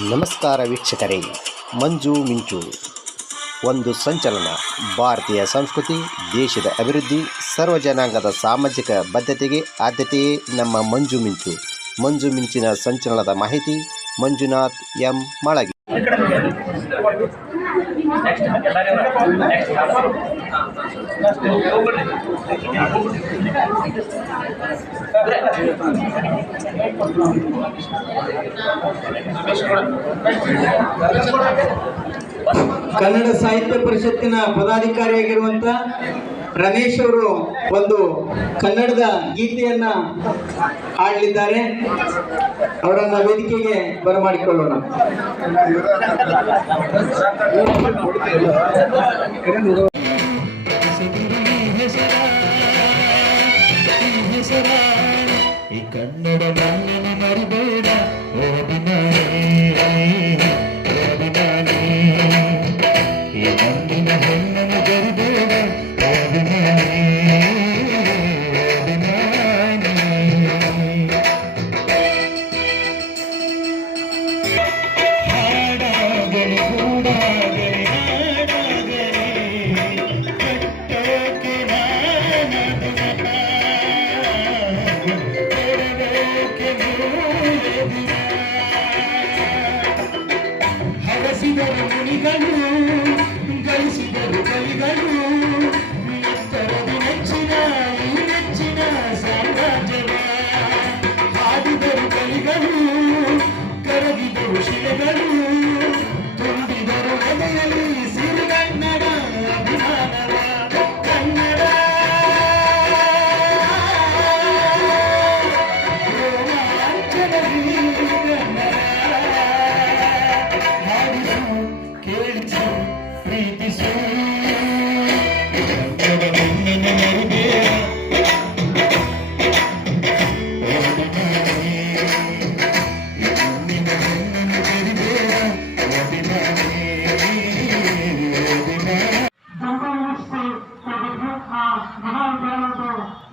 ನಮಸ್ಕಾರ ವೀಕ್ಷಕರೇ. ಮಂಜು ಮಿಂಚು ಒಂದು ಸಂಚಲನ. ಭಾರತೀಯ ಸಂಸ್ಕೃತಿ, ದೇಶದ ಅಭಿವೃದ್ಧಿ, ಸರ್ವ ಜನಾಂಗದ ಸಾಮಾಜಿಕ ಬದ್ಧತೆಗೆ ಆದ್ಯತೆಯೇ ನಮ್ಮ ಮಂಜು ಮಿಂಚು. ಮಂಜು ಮಿಂಚಿನ ಸಂಚಲನದ ಮಾಹಿತಿ ಮಂಜುನಾಥ್ ಎಂ ಮಳಗಿ. ಕನ್ನಡ ಸಾಹಿತ್ಯ ಪರಿಷತ್ತಿನ ಪದಾಧಿಕಾರಿಯಾಗಿರುವಂತ ರಮೇಶ್ ಅವರು ಒಂದು ಕನ್ನಡದ ಗೀತೆಯನ್ನ ಹಾಡಲಿದ್ದಾರೆ. ಅವರನ್ನ ವೇದಿಕೆಗೆ ಬರಮಾಡಿಕೊಳ್ಳೋಣ. ಈ ಕನ್ನಡ ಮಣ್ಣಿನ ಮರಿಬೇಡ ಈ ಮಣ್ಣಿನ ಹೆಣ್ಣನ್ನು ಗರಿಬೇಡ ಹಾಡಾಗಲಿ ಕೂಡಾಗಲಿ ಕಟ್ಟೋಕೆ ಹರಸಿದರು ಮುನಿಗಳು, ಗಳಿಸಿದರು ಕಲಿಗಳು, ಎತ್ತರದಿ ನೆಚ್ಚಿನ ಈ ನೆಚ್ಚಿನ ಸಾಮ್ರಾಜ್ಯವ ಹಾಡಿದರು ಕಲಿಗಳು, ಕರಗಿದರು ಶಿಲೆಗಳು, ತುಂಬಿದರು ಎದೆಯಲ್ಲಿ ಸಿರಿಗನ್ನಡ ಅಭಿಮಾನವ. ಕನ್ನಡ ಕೇಳಿಸು ಪ್ರೀತಿಸು ಕನ್ನಡ ಮಣ್ಣಿನ ಮರಿಬೇಡ ಮಣ್ಣಿನ ಹೆಣ್ಣನ್ನು ಗರಿಬೇಡ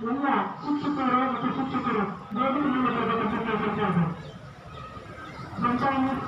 ಎಲ್ಲ ಶಿಕ್ಷಕರು ಮತ್ತು ಶಿಕ್ಷಕರು ವೇದಿಕೆಯಲ್ಲಿ ಪಂಚಾಯತ್